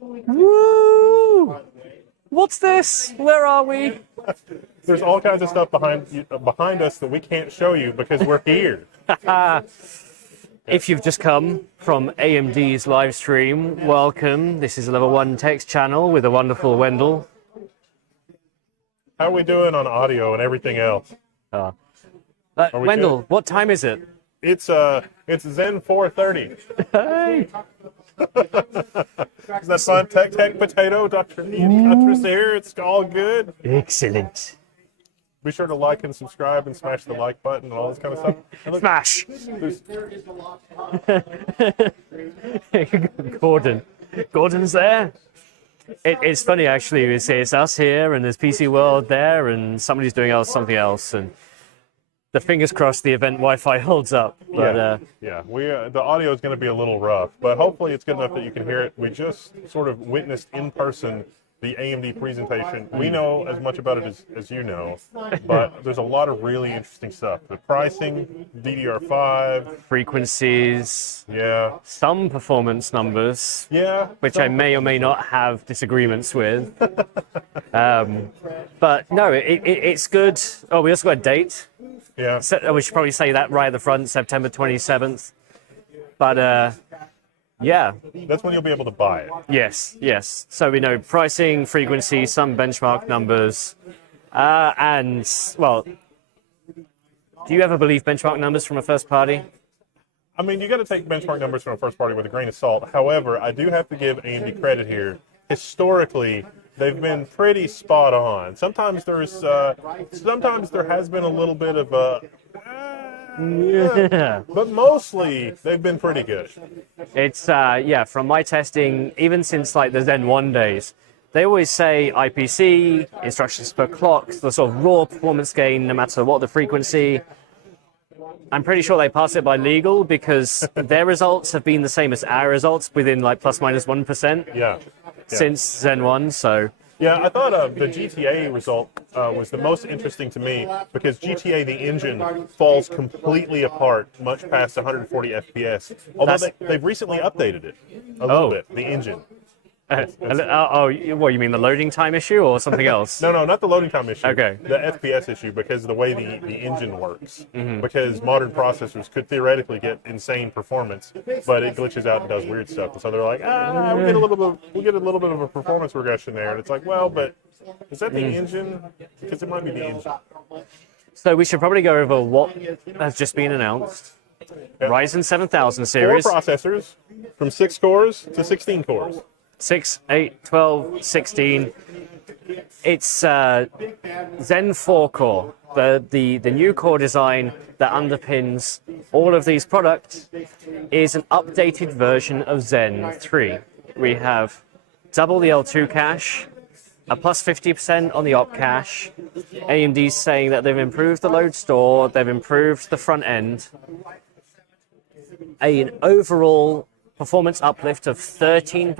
Woo! What's this? Where are we? There's all kinds of stuff behind us that we can't show you because we're here. If you've just come from AMD's live stream, welcome. This is a Level 1 text channel with a wonderful Wendell. How are we doing on audio and everything else? Wendell, good? what time is it? It's Zen 4:30. Hey! Isn't that fun? Tech potato, Dr. Cutress here. It's all good. Excellent. Be sure to like and subscribe and smash the like button and all this kind of stuff. And look, Smash! there's- Gordon's there. It's funny actually. It's us here, and there's PC World there, and somebody's doing something else, and the fingers crossed the event Wi-Fi holds up. But the audio is going to be a little rough, but hopefully it's good enough that you can hear it. We just sort of witnessed in person the AMD presentation. We know as much about it as you know, but there's a lot of really interesting stuff. The pricing, DDR5, frequencies, yeah, some performance numbers, yeah, which I may or may not have disagreements with. But no, it's good. Oh, we also got a date. yeah. We should probably say that right at the front, September 27th. But yeah, That's when you'll be able to buy it. yes. So we know pricing, frequency, some benchmark numbers, and well, do you ever believe benchmark numbers from a first party? I mean, you got to take benchmark numbers from a first party with a grain of salt. However, I do have to give AMD credit here. Historically, they've been pretty spot on. Sometimes there has been a little bit of a, but mostly they've been pretty good. It's from my testing, even since like the Zen 1 days, they always say IPC, instructions per clock, the sort of raw performance gain, no matter what the frequency. I'm pretty sure they pass it by legal because their results have been the same as our results within like plus minus 1% Yeah. since Zen 1. So Yeah, I thought the GTA result was the most interesting to me because GTA, the engine, falls completely apart much past 140 FPS. Although they've recently updated it a little bit, the engine. what, you mean the loading time issue or something else? No, not the loading time issue. Okay. The FPS issue because of the way the engine works. Because modern processors could theoretically get insane performance, but it glitches out and does weird stuff. And so they're like, we get a little bit of a performance regression there. And it's like, well, but is that the engine? Because it might be the engine. So we should probably go over what has just been announced. Yeah. Ryzen 7000 4 series. processors from 6 cores to 16 cores. 6, 8, 12, 16. It's Zen 4 core, the new core design that underpins all of these products is an updated version of Zen 3. We have double the L2 cache, a plus 50% on the op cache. AMD's saying that they've improved the load store, they've improved the front end. An overall performance uplift of 13%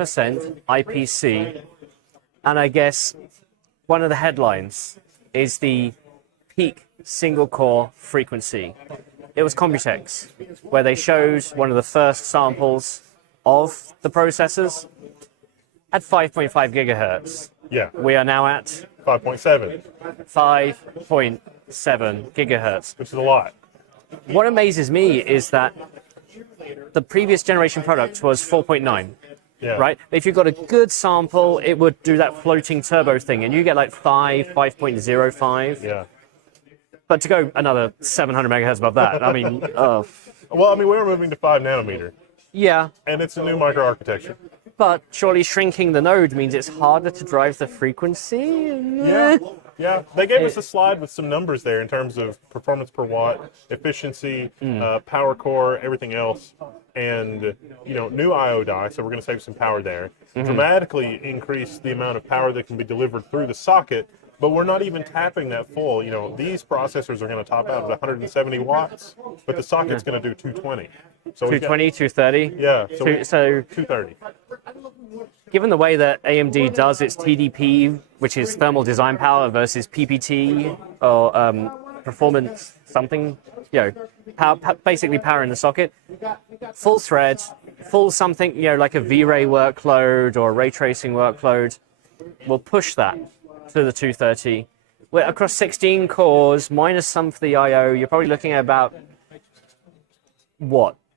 IPC, and I guess one of the headlines is the peak single core frequency. It was Computex, where they showed one of the first samples of the processors at 5.5 gigahertz. Yeah. We are now at 5.7, 5.7 gigahertz. which is a lot. What amazes me is that the previous generation product was 4.9, Yeah. right? If you've got a good sample, it would do that floating turbo thing, and you get like 5.05. Yeah. But to go another 700 megahertz above that, I mean, Well, I mean, we were moving to 5 nanometer, yeah. and it's a new microarchitecture. But surely shrinking the node means it's harder to drive the frequency? Yeah. They gave us a slide with some numbers there in terms of performance per watt, efficiency, power core, everything else, and new I/O die. So we're going to save some power there. Dramatically increase the amount of power that can be delivered through the socket. But we're not even tapping that full. These processors are going to top out at 170 watts, but the socket's going to do 220. So 220, 230? Yeah. So 230. given the way that AMD does its TDP, which is thermal design power versus PPT or performance something, power, basically power in the socket, full thread, full something, like a V-Ray workload or a ray tracing workload, will push that to the 230. We're across 16 cores, minus some for the I/O, you're probably looking at about,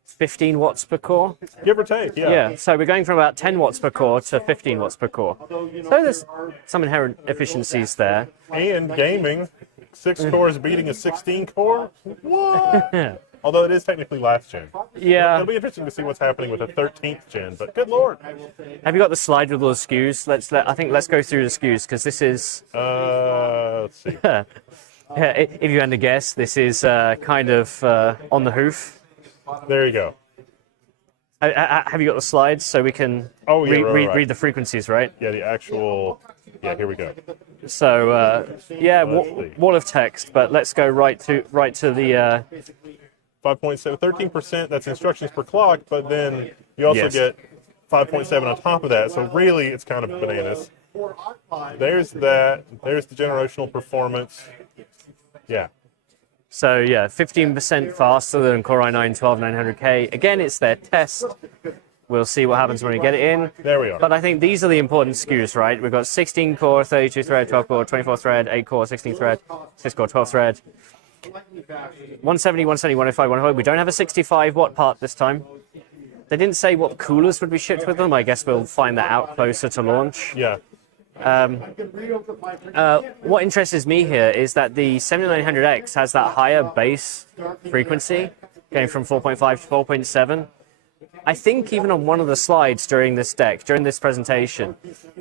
15 watts per core? Give or take, yeah. Yeah, so we're going from about 10 watts per core to 15 watts per core. So there's some inherent efficiencies there. And gaming, 6 cores beating a 16 core? What? Although it is technically last gen. Yeah. It'll be interesting to see what's happening with the 13th gen, but good lord. Have you got the slide with all the SKUs? Let's go through the SKUs, because this is... Let's see. if you had to guess, this is kind of on the hoof. There you go. Have you got the slides so we can right. read the frequencies, right? Yeah, the actual... Yeah, here we go. So, wall of text, but let's go right to the... 5.7, 13%, that's instructions per clock, but then you also get 5.7 on top of that, so really it's kind of bananas. There's that, there's the generational performance. Yeah. So, 15% faster than Core i9-12900K. Again, it's their test. We'll see what happens when we get it in. There we are. But I think these are the important SKUs, right? We've got 16 core, 32 thread, 12 core, 24 thread, 8 core, 16 thread, 6 core, 12 thread. 170, 170, 105, 105. We don't have a 65 watt part this time. They didn't say what coolers would be shipped with them. I guess we'll find that out closer to launch. Yeah. What interests me here is that the 7900X has that higher base frequency, going from 4.5 to 4.7. I think even on one of the slides during this presentation,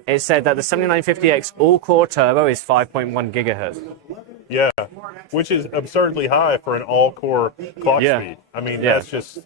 it said that the 7950X all-core turbo is 5.1 gigahertz. Yeah, which is absurdly high for an all-core clock speed. I mean, that's just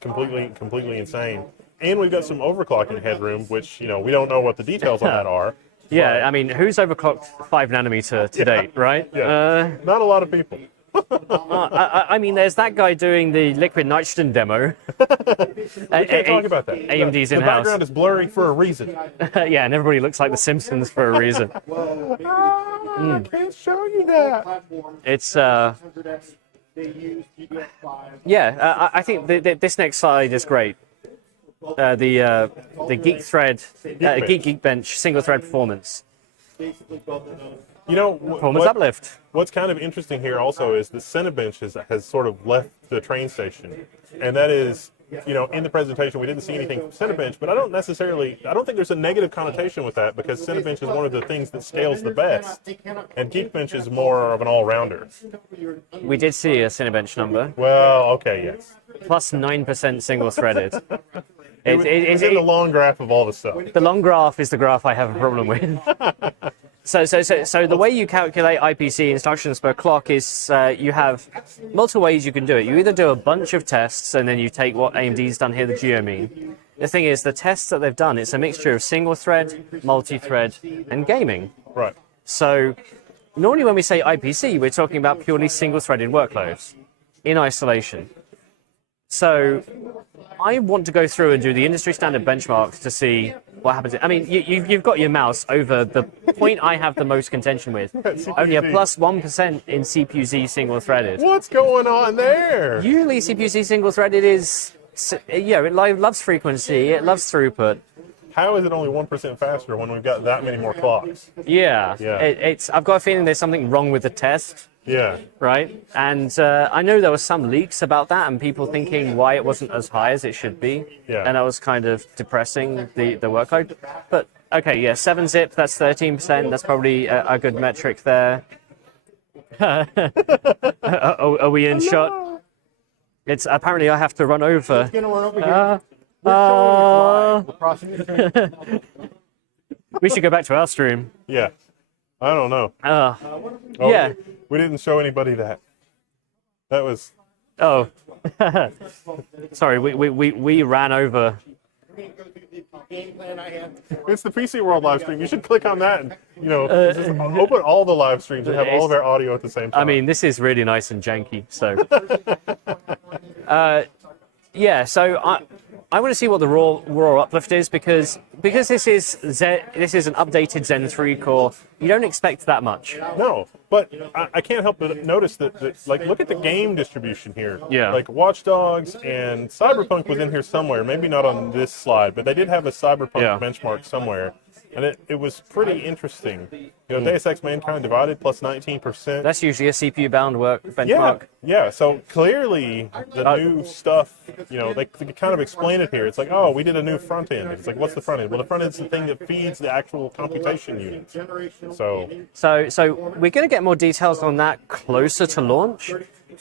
completely insane. And we've got some overclocking headroom, which we don't know what the details on that are. Yeah, I mean, who's overclocked 5 nanometer to date, right? Yeah. Not a lot of people. I mean, there's that guy doing the liquid nitrogen demo. We can't talk about that. AMD's the in-house. background is blurry for a reason. Yeah, and everybody looks like the Simpsons for a reason. I can't show you that. It's I think this next slide is great. The Geekbench single thread performance. Performance uplift. What's kind of interesting here also is the Cinebench has sort of left the train station, and that is, in the presentation we didn't see anything from Cinebench, but I don't think there's a negative connotation with that, because Cinebench is one of the things that scales the best, and Geekbench is more of an all-rounder. We did see a Cinebench number. Well, okay, yes. Plus 9% single threaded. It's in the long graph of all the stuff. The long graph is the graph I have a problem with. So the way you calculate IPC instructions per clock is you have multiple ways you can do it. You either do a bunch of tests and then you take what AMD's done here, the geomean. The thing is, the tests that they've done, it's a mixture of single thread, multi-thread, and gaming. Right. So normally when we say IPC, we're talking about purely single-threaded workloads in isolation. So I want to go through and do the industry standard benchmarks to see what happens. I mean, you've got your mouse over the point I have the most contention with. Only a plus 1% in CPU-Z single-threaded. What's going on there? Usually CPU-Z single-threaded is, it loves frequency, it loves throughput. How is it only 1% faster when we've got that many more clocks? Yeah. I've got a feeling there's something wrong with the test. Yeah. Right? And I know there were some leaks about that and people thinking why it wasn't as high as it should be. Yeah. And that was kind of depressing the workload. But, okay, 7-zip, that's 13%. That's probably a good metric there. Are we in shot? It's apparently I have to run over. It's going to run over here. We should go back to our stream. Yeah. I don't know. Yeah. We didn't show anybody that. That was... Oh. Sorry, we ran over. It's the PC World live stream. You should click on that and, just open all the live streams and have all of our audio at the same time. I mean, this is really nice and janky, so... so I want to see what the raw uplift is, because because this is an updated Zen 3 core, you don't expect that much. No, but I can't help but notice that, like, look at the game distribution here. Yeah. Like, Watch Dogs and Cyberpunk was in here somewhere. Maybe not on this slide, but they did have a Cyberpunk benchmark somewhere. And it was pretty interesting. You know, Deus Ex Mankind Divided plus 19%. That's usually a CPU-bound work benchmark. Yeah. So clearly the new stuff, you know, they kind of explain it here. It's like, oh, we did a new front end. It's like, what's the front end? Well, the front end's the thing that feeds the actual computation units. So we're going to get more details on that closer to launch.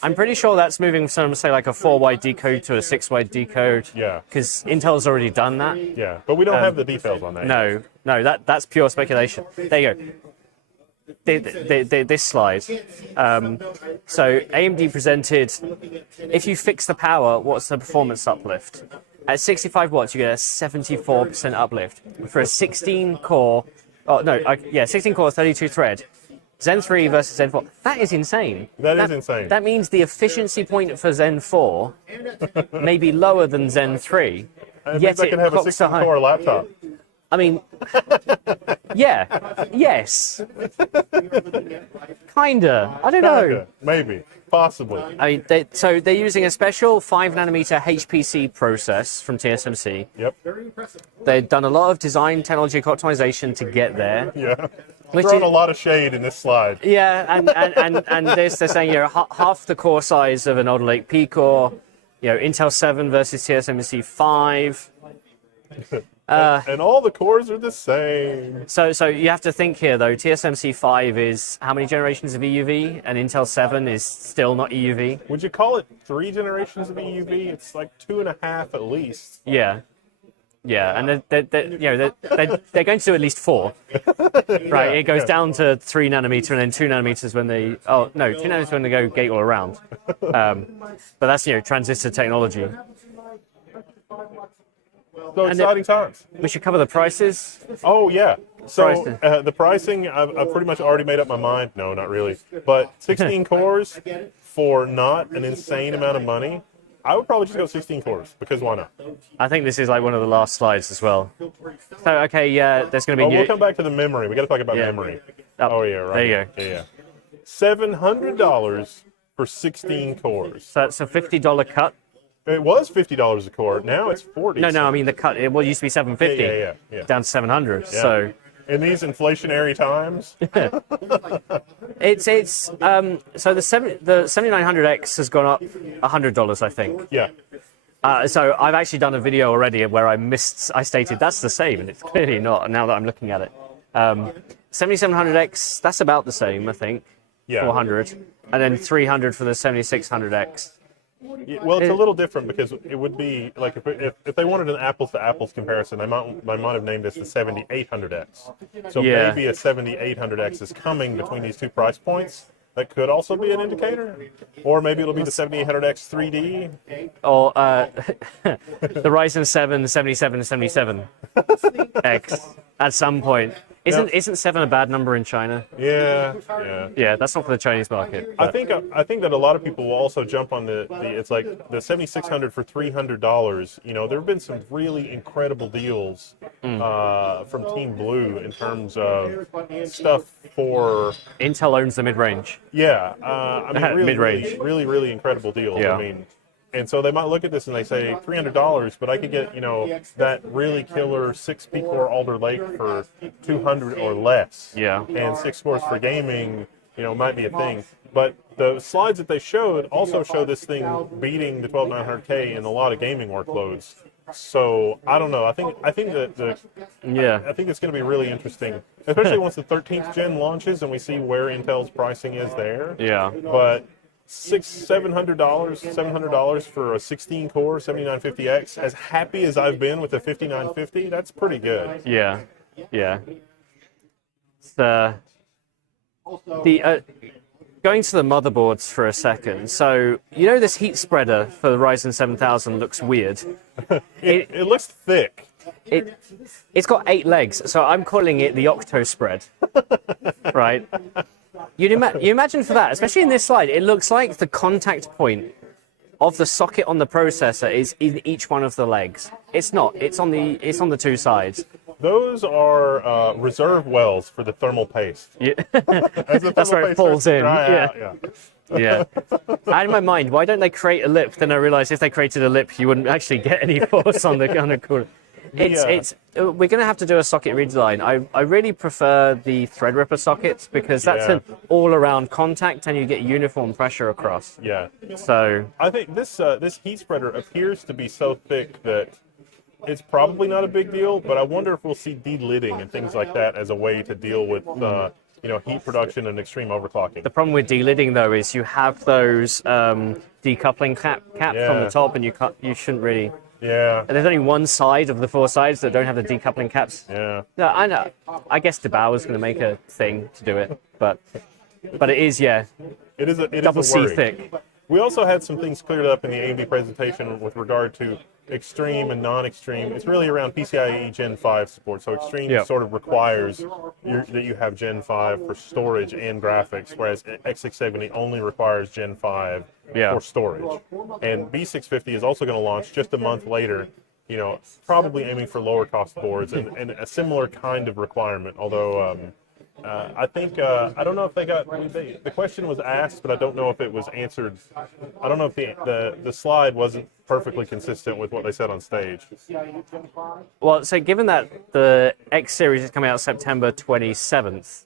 I'm pretty sure that's moving from, say, like a 4-wide decode to a 6-wide decode. Yeah. Because Intel's already done that. Yeah, but we don't have the details on that. No, that's pure speculation. There you go. This slide. So AMD presented, if you fix the power, what's the performance uplift? At 65 watts, you get a 74% uplift. For a 16 core, 32 thread. Zen 3 versus Zen 4. That is insane. That is insane. That means the efficiency point for Zen 4 may be lower than Zen 3. Yet I can have a 16-core laptop. I mean, yes. Kinda. I don't know. Maybe. Possibly. I mean, they're using a special 5-nanometer HPC process from TSMC. Yep. They've done a lot of design technology optimization to get there. Yeah. Throwing a lot of shade in this slide. Yeah, and they're saying, you know, half the core size of an Alder Lake P core, you know, Intel 7 versus TSMC 5. And all the cores are the same. So you have to think here, though. TSMC 5 is how many generations of EUV, and Intel 7 is still not EUV. Would you call it 3 generations of EUV? It's like 2.5 at least. Yeah, and they're going to do at least 4. Right? It goes down to 3 nanometer and then 2 nanometers when they 2 nanometers when they go gate all around. But that's, you know, transistor technology. So exciting times. We should cover the prices. Oh, yeah. So the pricing, I've pretty much already made up my mind. No, not really. But 16 cores for not an insane amount of money, I would probably just go 16 cores, because why not? I think this is like one of the last slides as well. So, okay, there's going to be... we'll come back to the memory. We got to talk about memory. Oh, yeah, right. There you go. Yeah. $700 for 16 cores. So that's a $50 cut. It was $50 a core. Now it's $40. No, I mean the cut. It used to be $750. Yeah. Down to $700. Yeah. So in these inflationary times, so the 7900X has gone up $100, I think. Yeah. So I've actually done a video already where I stated that's the same, and it's clearly not. Now that I'm looking at it, 7700X, that's about the same, I think. Yeah. 400, and then 300 for the 7600X. Yeah, well, it's a little different because it would be like if they wanted an apples to apples comparison, they might have named this the 7800X. So maybe a 7800X is coming between these two price points. That could also be an indicator, or maybe it'll be the 7800X 3D, or the Ryzen 7 7777X at some point. Isn't 7 a bad number in China? Yeah. Yeah, that's not for the Chinese market. But I think that a lot of people will also jump on the it's like the 7600 for $300. You know, there have been some really incredible deals from Team Blue in terms of stuff for Intel owns the mid-range. Yeah, I mean, really, mid-range. really incredible deals. Yeah. I mean. And so they might look at this and they say $300, but I could get, you know, that really killer 6P-core Alder Lake for $200 or less. Yeah. And 6 cores for gaming, you know, might be a thing. But the slides that they showed also show this thing beating the 12900K in a lot of gaming workloads. So I don't know. I think it's going to be really interesting, especially once the 13th gen launches and we see where Intel's pricing is there. Yeah. But $700 for a 16-core 7950X. As happy as I've been with the 5950, that's pretty good. Yeah. Going to the motherboards for a second. So you know this heat spreader for the Ryzen 7000 looks weird. It looks thick. It's got 8 legs, so I'm calling it the octo spread. Right. You imagine for that, especially in this slide, it looks like the contact point of the socket on the processor is in each one of the legs. It's not. It's on the 2 sides. Those are reserve wells for the thermal paste. Yeah. As the That's thermal where it paste falls starts to in. dry Yeah. out, yeah. Yeah. I had in my mind, why don't they create a lip? Then I realized if they created a lip, you wouldn't actually get any force on the cooler. We're going to have to do a socket redesign. I really prefer the Threadripper sockets because that's Yeah. an all-around contact and you get uniform pressure across. Yeah. So I think this heat spreader appears to be so thick that it's probably not a big deal, but I wonder if we'll see de-lidding and things like that as a way to deal with heat production and extreme overclocking. the problem with delidding though is you have those decoupling caps on Yeah. the top, and you shouldn't really. Yeah. And there's only one side of the four sides that don't have the decoupling caps. Yeah. No, I know. I guess DeBauer's going to make a thing to do it, but it is It is a double C worry. thick. We also had some things cleared up in the AMD presentation with regard to extreme and non-extreme. It's really around PCIe Gen 5 support. So extreme Yep. sort of requires that you have Gen 5 for storage and graphics, whereas X670 only requires Gen 5 Yeah. for storage. And B650 is also going to launch just a month later, probably aiming for lower cost boards and a similar kind of requirement, although I think, I don't know if the question was asked, but I don't know if it was answered. I don't know if the slide wasn't perfectly consistent with what they said on stage. Well, so given that the X series is coming out September 27th,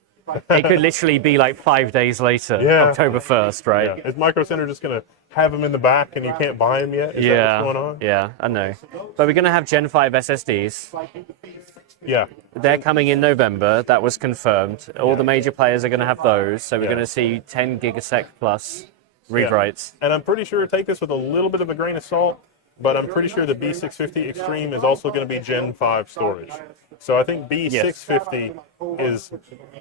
it could literally be like 5 days later, Yeah. October 1st, right? Yeah. Is Micro Center just going to have them in the back and you can't buy them yet? Is that what's going on? Yeah, I know. But we're going to have Gen 5 SSDs. Yeah. They're coming in November. That was confirmed. All the major players are going to have those. So we're Yeah. going to see 10 gigasec plus read writes. And I'm pretty sure, take this with a little bit of a grain of salt, but I'm pretty sure the B650 Extreme is also going to be Gen 5 storage. So I think B650 is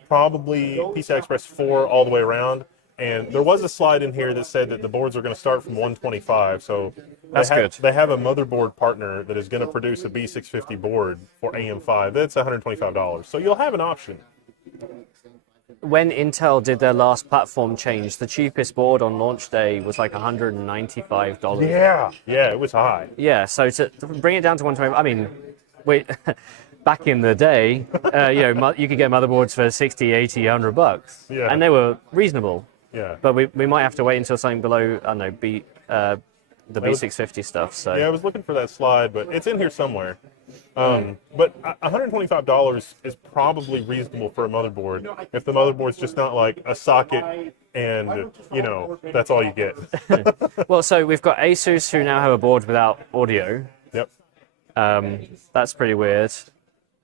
probably PCI Express 4 all the way around. And there was a slide in here that said that the boards are going to start from 125. So That's good. They have a motherboard partner that is going to produce a B650 board for AM5. That's $125. So you'll have an option. When Intel did their last platform change, the cheapest board on launch day was like $195. Yeah, it was high. Yeah, so to bring it down to 120, I mean, back in the day, you could get motherboards for 60, 80, $100, Yeah. and they were reasonable. Yeah. But we might have to wait until something below, I don't know, the B650 stuff. So Yeah, I was looking for that slide, but it's in here somewhere. But $125 is probably reasonable for a motherboard if the motherboard's just not like a socket and, that's all you get. Well, so we've got Asus who now have a board without audio. Yep. That's pretty weird.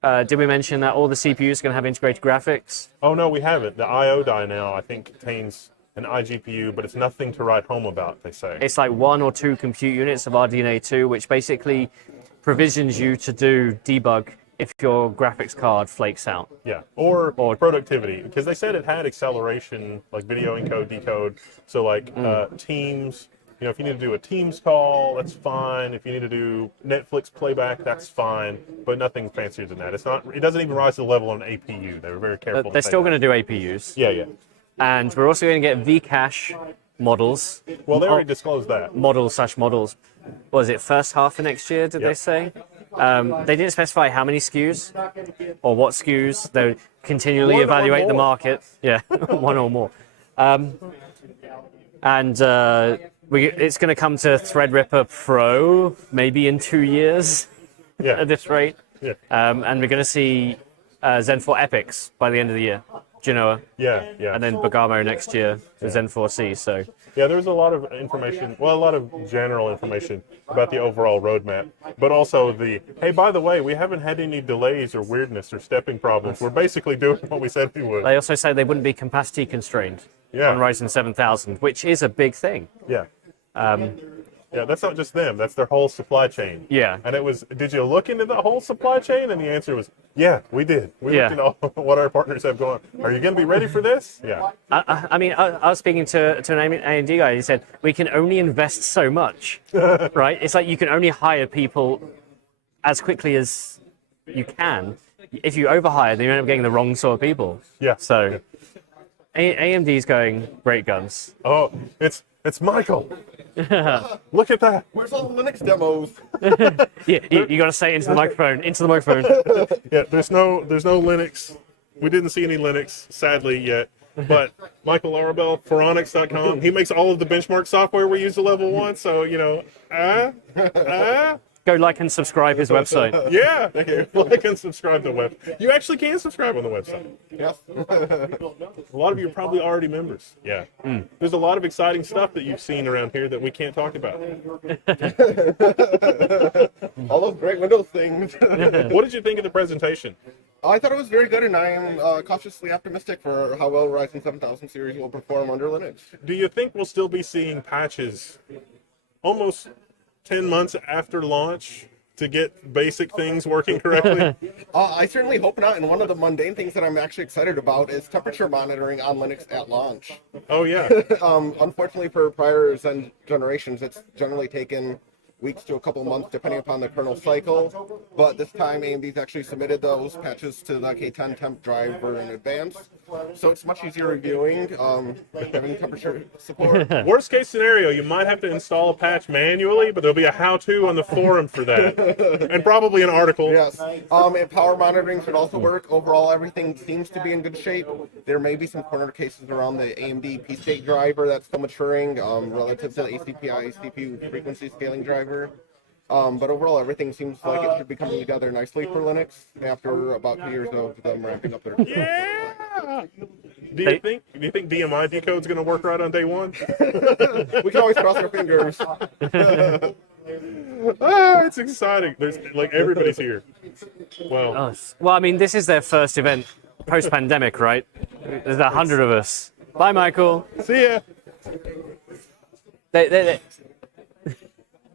Did we mention that all the CPUs are going to have integrated graphics? Oh, no, we haven't. The I/O die now, I think, contains an iGPU, but it's nothing to write home about, they say. It's like 1 or 2 compute units of RDNA 2, which basically provisions you to do debug if your graphics card flakes out. Yeah, or productivity, because they said it had acceleration, like video encode, decode. So like Teams, if you need to do a Teams call, that's fine. If you need to do Netflix playback, that's fine, but nothing fancier than that. It doesn't even rise to the level on an APU. They were very careful. They're still going to do APUs. Yeah. And we're also going to get Vcache models. Well, they already disclosed that. Models. Was it first half of next year, did they say? They didn't specify how many SKUs or what SKUs. They continually One or evaluate the more. market. Yeah, one or more. It's going to come to Threadripper Pro maybe in 2 years Yeah. at this rate. Yeah. And we're going to see Zen 4 Epics by the end of the year. Genoa. Yeah. And then Bergamo next year for Zen 4C. So Yeah, there's a lot of information, a lot of general information about the overall roadmap, but also hey, by the way, we haven't had any delays or weirdness or stepping problems. We're basically doing what we said we would. they also say they wouldn't be capacity constrained on Ryzen 7000, which is a big thing. Yeah. Yeah, that's not just them. That's their whole supply chain. Yeah. And it was, did you look into the whole supply chain? And the answer was, yeah, we did. We Yeah. looked at what our partners have going. Are you going to be ready for this? Yeah. I mean, I was speaking to an AMD guy. He said, we can only invest so much, right? It's like you can only hire people as quickly as you can. If you overhire, then you end up getting the wrong sort of people. Yeah. So, AMD's going great guns. Oh, it's Michael. Look at that. Where's all the Linux demos? Yeah, you got to say it into the microphone. Into the microphone. Yeah, there's no Linux. We didn't see any Linux, sadly, yet. But Michael Arabell, Phoronix.com, he makes all of the benchmark software we use to level 1. So, Go like and subscribe his website. yeah, like and subscribe to the web. You actually can subscribe on the website. Yes. A lot of you are probably already members. Yeah. There's a lot of exciting stuff that you've seen around here that we can't talk about. All those great Windows things. What did you think of the presentation? I thought it was very good, and I am cautiously optimistic for how well Ryzen 7000 series will perform under Linux. Do you think we'll still be seeing patches almost 10 months after launch to get basic things working correctly? I certainly hope not, and one of the mundane things that I'm actually excited about is temperature monitoring on Linux at launch. Oh, yeah. Unfortunately, for prior Zen generations, it's generally taken weeks to a couple months, depending upon the kernel cycle. But this time, AMD's actually submitted those patches to the K10 temp driver in advance, so it's much easier reviewing, having temperature support. Worst case scenario, you might have to install a patch manually, but there'll be a how-to on the forum for that, and probably an article. Yes. And power monitoring should also work. Overall, everything seems to be in good shape. There may be some corner cases around the AMD P-State driver that's still maturing relative to the ACPI CPU frequency scaling driver. But overall, everything seems like it should be coming together nicely for Linux after about 2 years of them ramping up their. Yeah. Do you think DMI decode's going to work right on day one? We can always cross our fingers. It's exciting. There's everybody's here. Well, Well, I mean, this is their first event post-pandemic, right? There's 100 of us. Bye, Michael. see ya.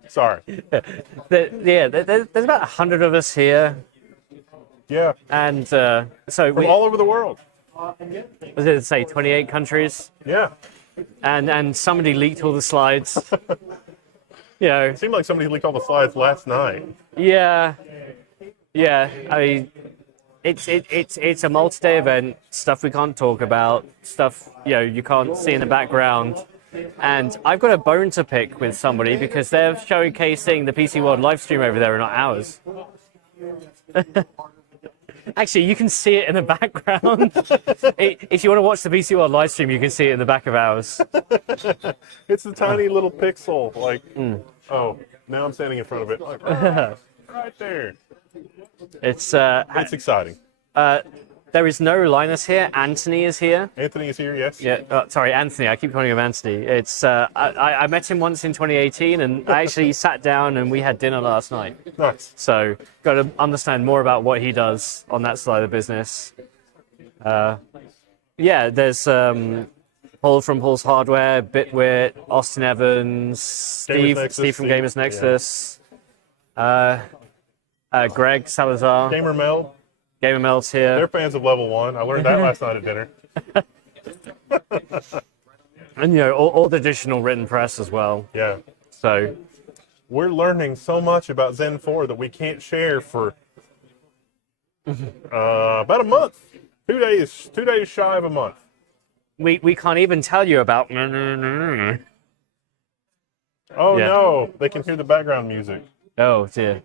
Sorry. There's about 100 of us here, Yeah. and so From we all over the world. was it say 28 countries, Yeah. and somebody leaked all the slides. It seemed like somebody leaked all the slides last night. Yeah. I mean, it's a multi-day event. Stuff we can't talk about. Stuff you can't see in the background. And I've got a bone to pick with somebody because they're showcasing the PC World live stream over there and not ours. Actually, you can see it in the background. If you want to watch the PC World live stream, you can see it in the back of ours. It's a tiny little pixel. Oh, now I'm standing in front of it. Right there. It's exciting. There is no Linus here. Anthony is here. Anthony is here, yes. Yeah, sorry, Anthony. I keep calling him Anthony. It's I met him once in 2018, and I actually sat down and we had dinner last night. Nice. So got to understand more about what he does on that side of the business. There's Paul from Paul's Hardware, Bitwit, Austin Evans, Steve from Gamers Nexus, Greg Salazar. Gamer Meld. Gamer Meld's here. They're fans of Level 1. I learned that last night at dinner. And all the additional written press as well. Yeah. So we're learning so much about Zen 4 that we can't share for about a month. 2 days shy of a month. we can't even tell you about. Oh Yeah. no, they can hear the background music. Oh dear.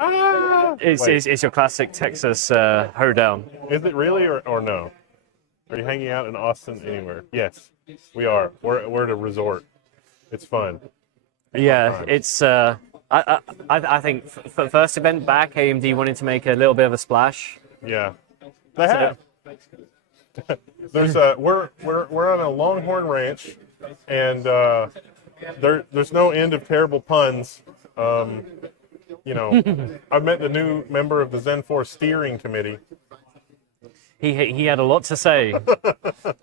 Ah! It's your classic Texas hoedown. Is it really or no? Are you hanging out in Austin anywhere? Yes, we are. We're at a resort. It's fun. Yeah, it's. I think for first event back, AMD wanted to make a little bit of a splash. Yeah, they have. There's we're on a Longhorn Ranch, and there's no end of terrible puns. I met the new member of the Zen 4 steering committee. He had a lot to say.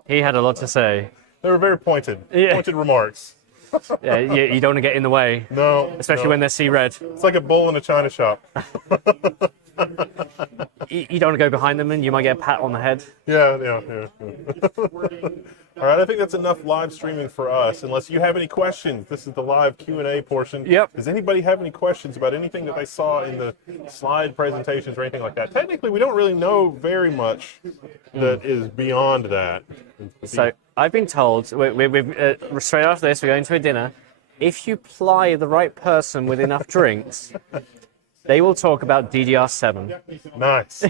He had a lot to say. They were very pointed remarks. Yeah, you don't want to get in the way. No. Especially when they're C-red. It's like a bull in a china shop. You don't want to go behind them and you might get a pat on the head. Yeah. All right, I think that's enough live streaming for us. Unless you have any questions, this is the live Q&A portion. Yep. Does anybody have any questions about anything that they saw in the slide presentations or anything like that? Technically, we don't really know very much that is beyond that. So I've been told, straight after this, we're going to a dinner. If you ply the right person with enough drinks, they will talk about DDR7. Nice.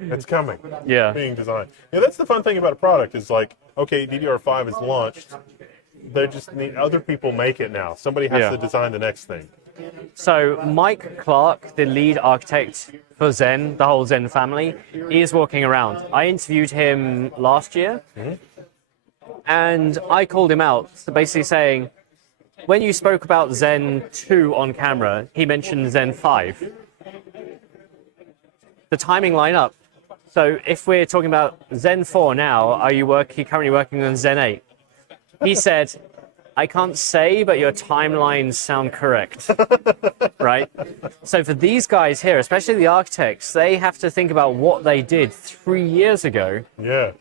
It's coming. Yeah. Being designed. Yeah, that's the fun thing about a product is like, okay, DDR5 is launched. They just need other people make it now. Somebody has to design the next thing. So Mike Clark, the lead architect for Zen, the whole Zen family, is walking around. I interviewed him last year, and I called him out, so basically saying, when you spoke about Zen 2 on camera, he mentioned Zen 5. The timing line up. So if we're talking about Zen 4 now, are you currently working on Zen 8? He said, I can't say, but your timelines sound correct. Right? So for these guys here, especially the architects, they have to think about what they did 3 years ago. Yeah.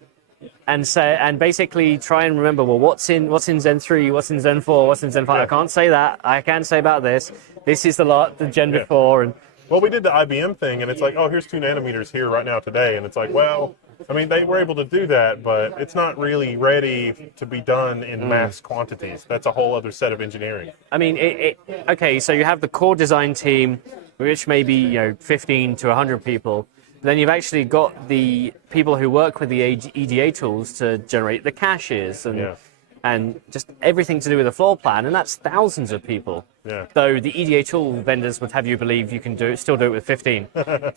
And basically try and remember, well, what's in Zen 3, what's in Zen 4, what's in Zen 5. I can't say that. I can say about this. This is the gen before. And well, we did the IBM thing, and it's like, oh, here's 2 nanometers here right now today, and it's like, well, I mean, they were able to do that, but it's not really ready to be done in mass quantities. That's a whole other set of engineering. I mean, okay, so you have the core design team, which may be 15 to 100 people. Then you've actually got the people who work with the EDA tools to generate the caches and just everything to do with the floor plan, and that's thousands of people. Yeah. Though the EDA tool vendors would have you believe you can still do it with 15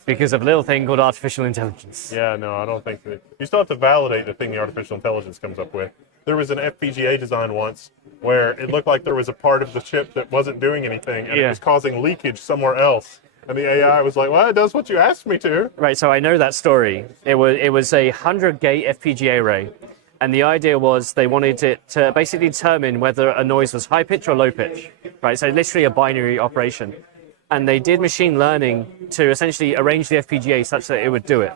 because of a little thing called artificial intelligence. Yeah, no, I don't think that. You still have to validate the thing the artificial intelligence comes up with. There was an FPGA design once where it looked like there was a part of the chip that wasn't doing anything, and it was causing leakage somewhere else. And the AI was like, well, it does what you asked me to. Right, so I know that story. It was a 100-gate FPGA array. And the idea was they wanted it to basically determine whether a noise was high pitch or low pitch. Right, so literally a binary operation. And they did machine learning to essentially arrange the FPGA such that it would do it.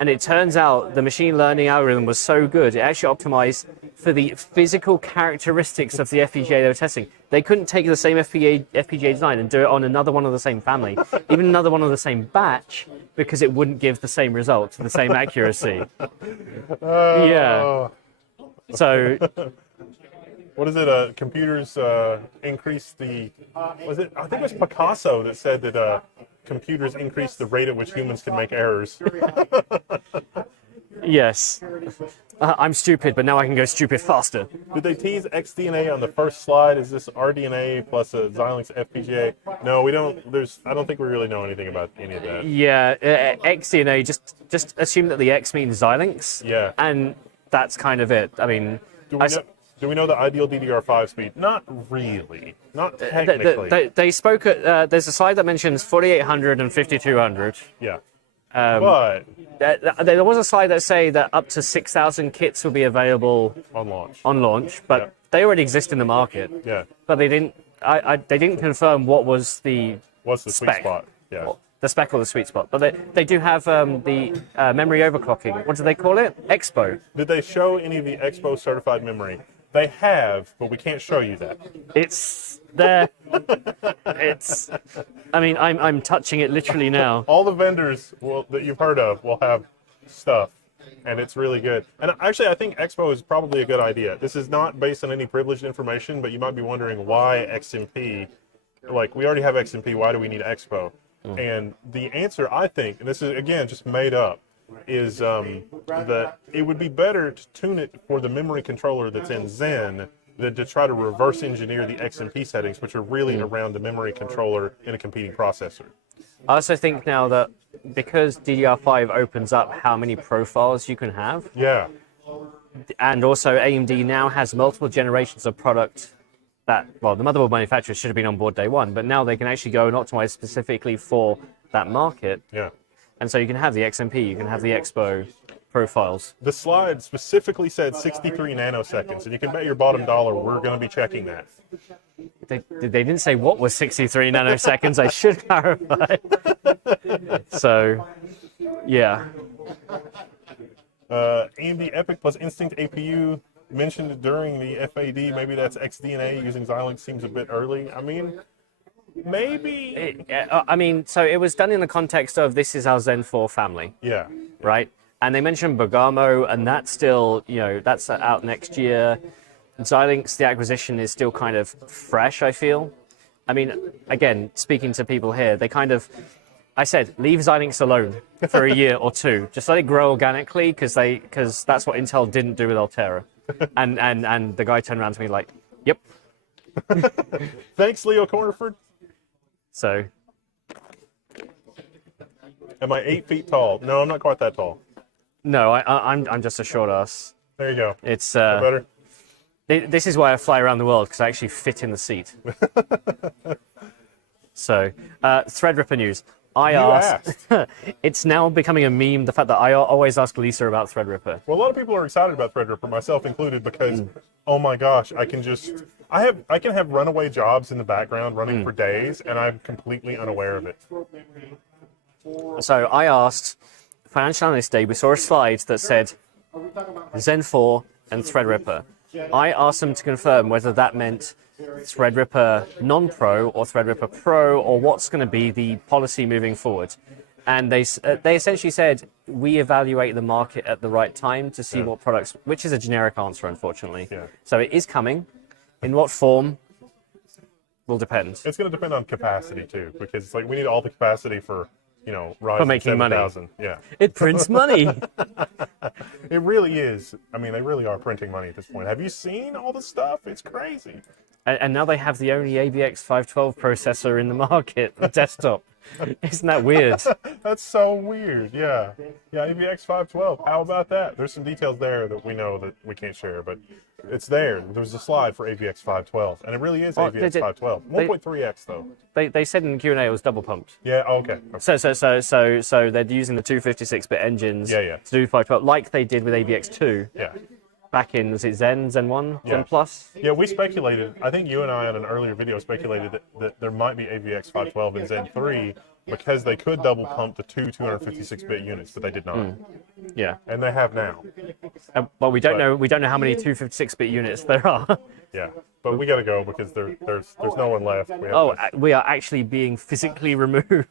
And it turns out the machine learning algorithm was so good, it actually optimized for the physical characteristics of the FPGA they were testing. They couldn't take the same FPGA design and do it on another one of the same family, even another one of the same batch, because it wouldn't give the same result, the same accuracy. Yeah. So what is it? Computers increase the. Was it? I think it was Picasso that said that computers increase the rate at which humans can make errors. Yes. I'm stupid, but now I can go stupid faster. Did they tease XDNA on the first slide? Is this RDNA plus a Xilinx FPGA? No, we don't. I don't think we really know anything about any of that. Yeah, XDNA. Just assume that the X means Xilinx. Yeah. And that's kind of it. I mean, do we know the ideal DDR5 speed? Not really. Not technically. They spoke at. There's a slide that mentions 4800 and 5200. Yeah. But there was a slide that say that up to 6,000 kits will be available on launch. But they already exist in the market. Yeah. But they didn't. They didn't confirm what's the sweet spot. Yeah. The spec or the sweet spot. But they do have the memory overclocking. What do they call it? Expo. Did they show any of the Expo certified memory? They have, but we can't show you that. It's there. I mean, I'm touching it literally now. All the vendors that you've heard of will have stuff, and it's really good. And actually, I think Expo is probably a good idea. This is not based on any privileged information, but you might be wondering why XMP. Like, we already have XMP. Why do we need Expo? And the answer, I think, and this is, again, just made up, is that it would be better to tune it for the memory controller that's in Zen than to try to reverse engineer the XMP settings, which are really around the memory controller in a competing processor. I also think now that because DDR5 opens up how many profiles you can have, and also AMD now has multiple generations of product that, well, the motherboard manufacturers should have been on board day one, but now they can actually go and optimize specifically for that market. Yeah. And so you can have the XMP, you can have the Expo profiles. The slide specifically said 63 nanoseconds, and you can bet your bottom dollar we're going to be checking that. They didn't say what was 63 nanoseconds, I should clarify. So, yeah. AMD EPYC plus Instinct APU mentioned during the FAD. Maybe that's XDNA using Xilinx seems a bit early. I mean, maybe. So it was done in the context of this is our Zen 4 family. Yeah. Right? And they mentioned Bergamo, and that's still, that's out next year. Xilinx, the acquisition is still kind of fresh, I feel. I mean, again, speaking to people here, I said, leave Xilinx alone for a year or two. Just let it grow organically, because that's what Intel didn't do with Altera. And the guy turned around to me like, yep. Thanks, Leo Cornford. So. Am I 8 feet tall? No, I'm not quite that tall. No, I'm just a short ass. There you go. It's better. This is why I fly around the world, because I actually fit in the seat. So, Threadripper news. I asked. It's now becoming a meme, the fact that I always ask Lisa about Threadripper. Well, a lot of people are excited about Threadripper, myself included, because, oh my gosh, I can have runaway jobs in the background running for days, and I'm completely unaware of it. So I asked Financial Analyst Day, we saw a slide that said Zen 4 and Threadripper. I asked them to confirm whether that meant Threadripper non-pro or Threadripper pro, or what's going to be the policy moving forward. And they essentially said, we evaluate the market at the right time to see what products, which is a generic answer, unfortunately. Yeah. So it is coming. In what form will depend. It's going to depend on capacity, too, because we need all the capacity for, Ryzen For making 7000. money. Yeah. It prints money. It really is. I mean, they really are printing money at this point. Have you seen all the stuff? It's crazy. And now they have the only AVX 512 processor in the market, the desktop. Isn't that weird? That's so weird. Yeah. Yeah, AVX 512. How about that? There's some details there that we know that we can't share, but it's there. There's a slide for AVX 512, and it really is AVX 512. 1.3x, though. They said in the Q&A it was double pumped. Yeah, okay. So they're using the 256-bit engines to do 512, like they did with AVX 2. Yeah. Back in, was it Zen 1, Zen Plus? Yeah, we speculated, I think you and I on an earlier video speculated that there might be AVX 512 in Zen 3 because they could double pump the two 256-bit units, but they did not. Yeah. And they have now. Well, we don't know how many 256-bit units there are. Yeah, but we got to go because there's no one left. We are actually being physically removed.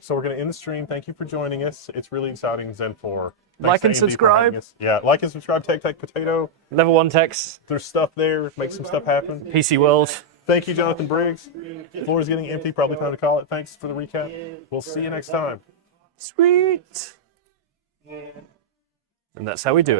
So we're going to end the stream. Thank you for joining us. It's really exciting, Zen 4. Like and subscribe. Yeah, like and subscribe, Tech Potato. Level 1 techs. There's stuff there. Make some stuff happen. PC World. Thank you, Jonathan Briggs. Floor is getting empty. Probably time to call it. Thanks for the recap. We'll see you next time. Sweet. And that's how we do it.